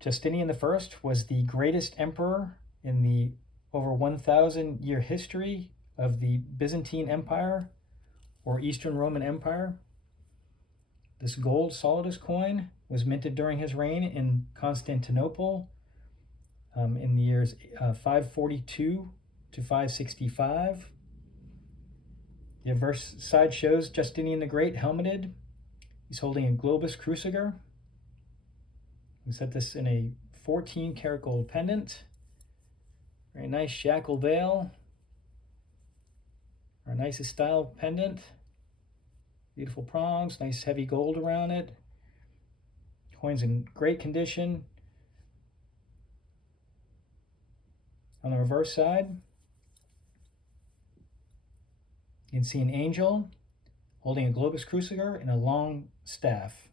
Justinian I was the greatest emperor in the over 1,000 year history of the Byzantine Empire or Eastern Roman Empire. This gold Solidus coin was minted during his reign in Constantinople in the years 542 to 565. The reverse side shows Justinian the Great helmeted. He's holding a globus cruciger. We set this in a 14 karat gold pendant. Very nice shackle veil. Our nicest style pendant. Beautiful prongs, nice heavy gold around it. Coin's in great condition. On the reverse side, you can see an angel holding a globus cruciger and a long staff.